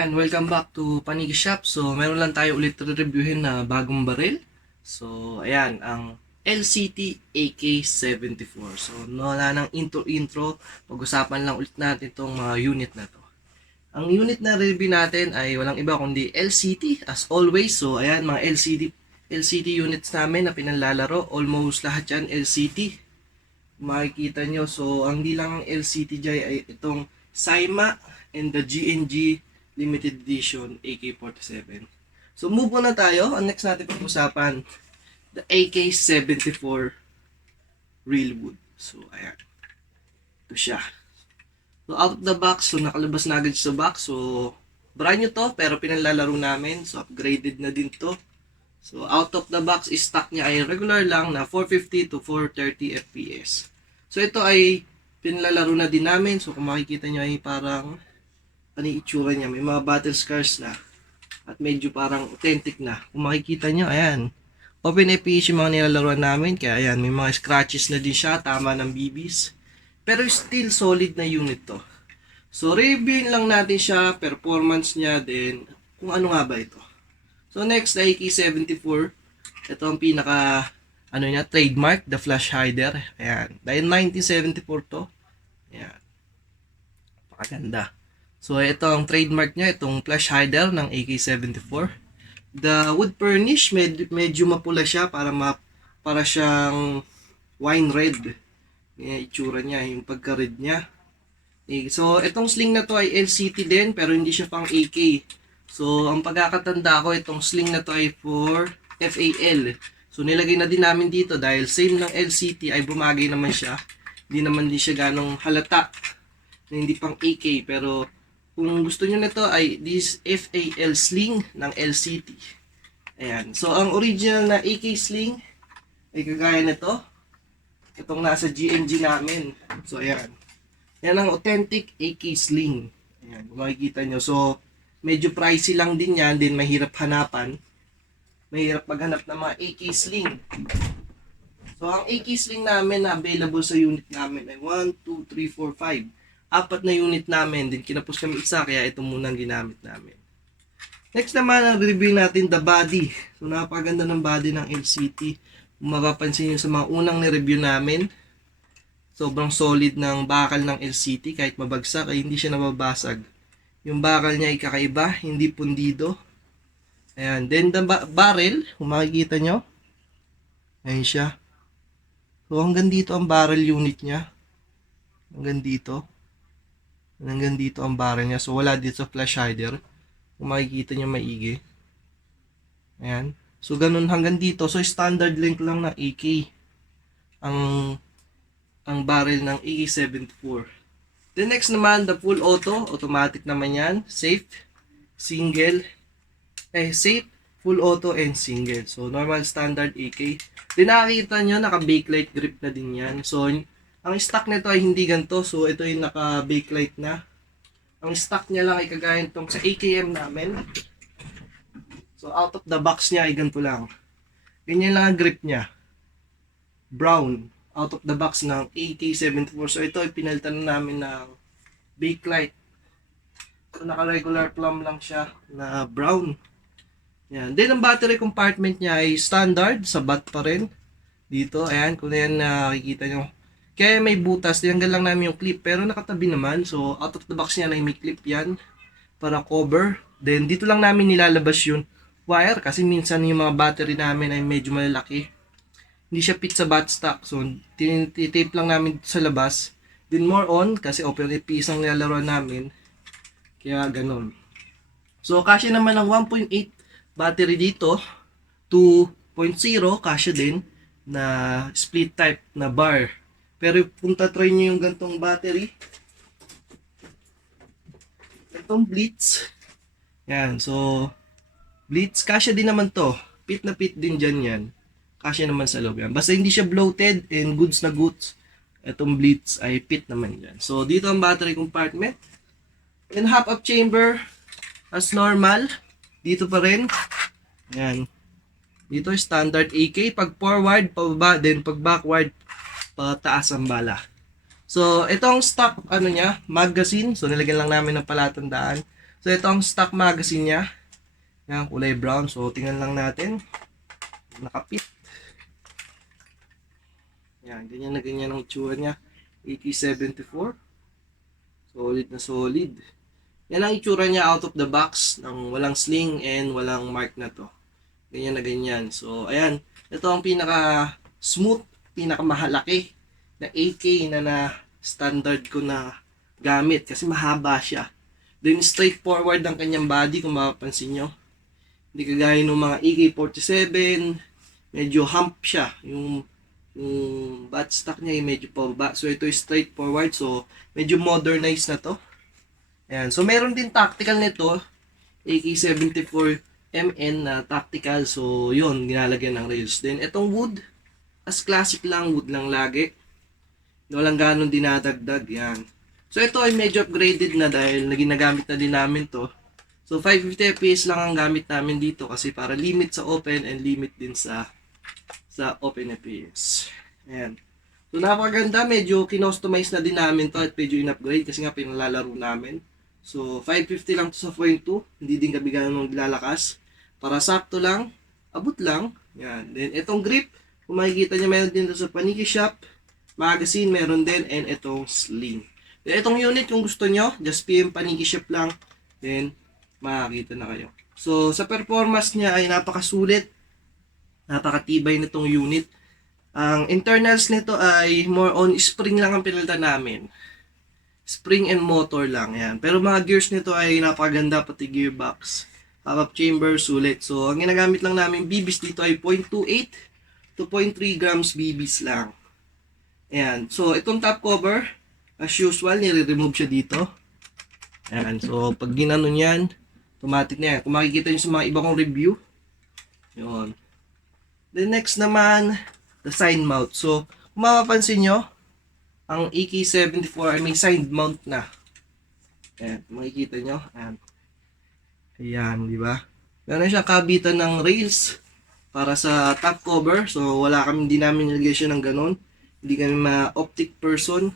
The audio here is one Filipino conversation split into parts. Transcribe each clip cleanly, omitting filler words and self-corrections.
Ayan, welcome back to Panigi Shop. So, meron lang tayo ulit reviewin na bagong baril. So, ayan, ang LCT AK-74. So, wala nang intro. Pag-usapan lang ulit natin itong mga unit na to. Ang unit na review natin ay walang iba kundi LCT as always. So, ayan, mga LCT units namin na pinanlalaro. Almost lahat yan LCT. Makikita nyo. So, ang di lang ang LCT dyan ay itong Saima and the GNG Limited Edition AK-47. So, move on na tayo. Ang next natin pag-usapan, the AK-74 Real Wood. So, ayan. Ito siya. So, out of the box. So, nakalabas na agad sa box. So, brand new to, pero pinanlalaro namin. So, upgraded na din to. So, out of the box, stock niya ay regular lang na 450 to 430 FPS. So, ito ay pinanlalaro na din namin. So, kung makikita nyo ay parang ano yung itsura niya. May mga battle scars na. At medyo parang authentic na. Kung makikita nyo, ayan. Open FPS yung mga nilalaruan namin. Kaya ayan, may mga scratches na din siya. Tama ng BBs. Pero still solid na unit to. So, reviewin lang natin siya. Performance niya. Then, kung ano nga ba ito. So, next, the AK-74. Ito ang pinaka, niya, trademark. The flash hider. Ayan. Dahil 1974 to. Ayan. Pakaganda. So, ito ang trademark niya, itong flash hider ng AK-74. The wood furnish, medyo mapula siya para siyang wine red. Yung itsura niya, yung pagka-red niya. So, itong sling na to ay LCT din, pero hindi siya pang AK. So, ang pagkakatanda ko, itong sling na to ay for FAL. So, nilagay na din namin dito dahil same ng LCT ay bumagay naman siya. Hindi naman din siya ganong halata na hindi pang AK, pero kung gusto nyo nito ay this FAL sling ng LCT. Ayan. So, ang original na AK sling ay kagaya nito. Itong nasa GNG namin. So, ayan. Yan ang authentic AK sling. Ayan. Kung makikita nyo. So, medyo pricey lang din yan. Din mahirap hanapan. Mahirap maghanap ng mga AK sling. So, ang AK sling namin na available sa unit namin ay 1, 2, 3, 4, 5. Apat na unit namin, din kinapos kami isa, kaya ito muna ang ginamit namin. Next naman, ang review natin, the body. So, napakaganda ng body ng LCT. Kung mapapansin nyo sa mga unang ni-review namin, sobrang solid ng bakal ng LCT, kahit mabagsak, ay hindi siya nababasag. Yung bakal niya ay kakaiba, hindi pundido. Ayan, then the barrel, kung makikita nyo, ayan siya. So, hanggang dito ang barrel unit niya. Hanggang dito ang barrel niya. So, wala dito sa flash hider. Kung makikita nyo maigi. Ayan. So, ganun hanggang dito. So, standard length lang na AK. Ang barrel ng AK-74. The next naman, the full auto. Automatic naman yan. Safe. Safe. Full auto and single. So, normal standard AK. Then, nakakita nyo, naka-bakelite grip na din yan. So, ang stock nito ay hindi ganito. So, ito yung naka-bakelite na. Ang stock niya lang ay kagaya itong sa AKM namin. So, out of the box niya ay ganito lang. Ganyan lang ang grip niya. Brown. Out of the box ng AK-74. So, ito ay pinalitan namin ng bakelite. So, naka-regular plum lang siya na brown. Yan. Then, ang battery compartment niya ay standard. Sa bat pa rin. Dito. Ayan. Kung yan nakikita nyo. Kaya may butas, tinanggal lang namin yung clip, pero nakatabi naman. So, out of the box niya na may clip yan para cover. Then, dito lang namin nilalabas yung wire kasi minsan yung mga battery namin ay medyo malalaki. Hindi siya fit sa bat stock. So, tape lang namin sa labas. Then, more on, kasi open FPS ang nilalaroan namin. Kaya, ganun. So, kasya naman ng 1.8 battery dito. 2.0, kasya din na split type na bar. Pero kung tatry nyo yung gantong battery, itong Blitz, yan, so, Blitz, kasya din naman to. Fit na fit din dyan yan. Kasya naman sa loob yan. Basta hindi siya bloated and goods na goods. Itong Blitz ay fit naman dyan. So, dito ang battery compartment. And half-up chamber, as normal. Dito pa rin. Yan. Dito standard AK. Pag forward, pababa, then pag backward, pataas ang bala. So, itong stock, magazine. So, nilagyan lang namin ng palatandaan. So, ito ang stock magazine niya. Yan, kulay brown. So, tingnan lang natin. Nakapit. Yan, ganyan na ganyan ang itsura niya. AK-74. Solid na solid. Yan ang itsura niya out of the box ng walang sling and walang mark na to. Ganyan na ganyan. So, ayan. Ito ang pinaka smooth, pinaka mahalaki na AK na standard ko na gamit kasi mahaba siya. Then straightforward ang kanyang body kung mapapansin nyo. Hindi kagaya ng mga AK-47, medyo hump siya. Yung buttstock niya ay medyo pababa. So, ito is straightforward. So, medyo modernized na to. Ayan. So, meron din tactical nito. AK-74 MN na tactical. So, yun. Ginalagyan ng rails. Then, itong wood. As classic lang. Wood lang lagi. Walang ganun dinadagdag. Yan. So, ito ay medyo upgraded na dahil ginagamit na din namin to. So, 550 FPS lang ang gamit namin dito kasi para limit sa open and limit din sa open FPS. Ayan. So, napakaganda. Medyo kinostomize na din namin to at medyo in-upgrade kasi nga pinalalaro namin. So, 550 lang to sa 0.2. Hindi din kami ganun lalakas. Para sakto lang. Abot lang. Yan. Then, itong grip. Kung makikita nyo, meron din to sa Paniki Shop. Magazine, meron din. And itong sling. Then, itong unit, kung gusto nyo, just PM Paniki Shop lang. Then, makakita na kayo. So, sa performance niya ay napakasulit. Napakatibay nitong unit. Ang internals nito ay more on spring lang ang pinalitan namin. Spring and motor lang yan. Pero mga gears nito ay napakaganda pati gearbox. Pop-up chamber, sulit. So, ang ginagamit lang namin BBs dito ay 0.28 to 0.3 grams BBs lang. Ayan. So, itong top cover, as usual, nire-remove siya dito. Ayan. So, pag ginanon yan, automatic na yan. Kung makikita nyo sa mga iba kong review, yun. The next naman, the side mount. So, kung mapapansin nyo, ang AK-74 ay may side mount na. Ayan, makikita nyo. Ayan. Ayan, di ba? Meron siya kabitan ng rails para sa top cover. So, hindi namin nilagay siya ng ganun. Hindi kami ma-optic person.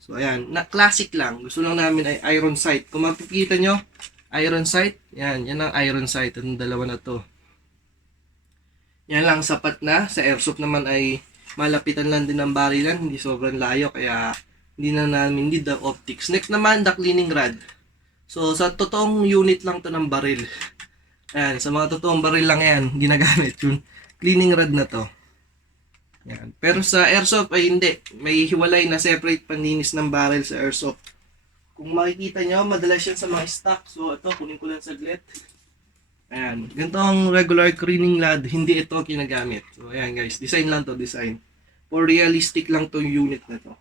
So, ayan. Classic lang. Gusto lang namin ay iron sight. Kung makikita nyo, iron sight. Yan, yan ang iron sight. Ang dalawa na to. Yan lang, sapat na. Sa airsoft naman ay malapitan lang din ng barilan, hindi sobrang layo, kaya hindi na namin need the optics. Next naman, the cleaning rod. So, sa totoong unit lang to ng baril. Ayan, sa mga totoong baril lang yan, ginagamit yung cleaning rod na to. Ayan. Pero sa airsoft ay hindi. May hiwalay na separate panlinis ng barrel sa airsoft. Kung makikita nyo, madalas yan sa mga stock. So, ito, kunin ko lang saglit. Ayan, ganito ang regular cleaning rod, hindi ito ginagamit. So, ayan guys, design lang to, design. For realistic lang to yung unit na to.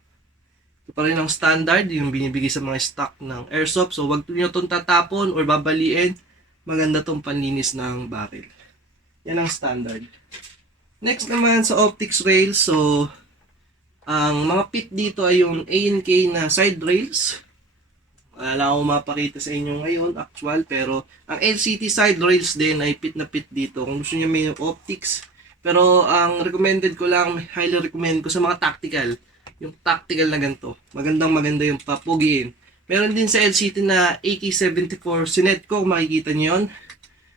Ito pa rin ang standard, yung binibigay sa mga stock ng airsoft. So, wag nyo itong tatapon or babaliin. Maganda tong panlinis ng barrel. Yan ang standard. Next naman sa optics rails. So, ang mga pit dito ay yung A&K na side rails. Wala akong mapakita sa inyo ngayon, actual, pero ang LCT side rails din ay pit na pit dito. Kung gusto niyo may optics. Pero ang recommended ko lang, highly recommend ko sa mga tactical. Yung tactical na ganito. Maganda yung papugiin. Meron din sa LCT na AK-74 Sinet ko, kung makikita niyo yun.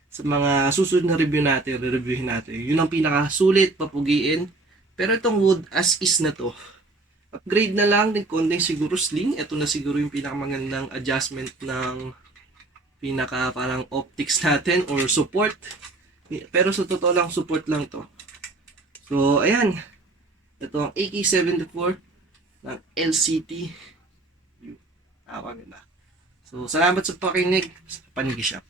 Sa mga susunod na review natin, re-reviewin natin. Yun ang pinakasulit, papugiin. Pero itong wood as is na to. Upgrade na lang din konting siguro sling. Ito na siguro yung pinakamagandang adjustment ng pinaka parang optics natin or support. Pero sa totoo lang, support lang to. So, ayan. Ito ang AK-74 ng LCT. Maganda. So, salamat sa pakinig sa Paniki Shop.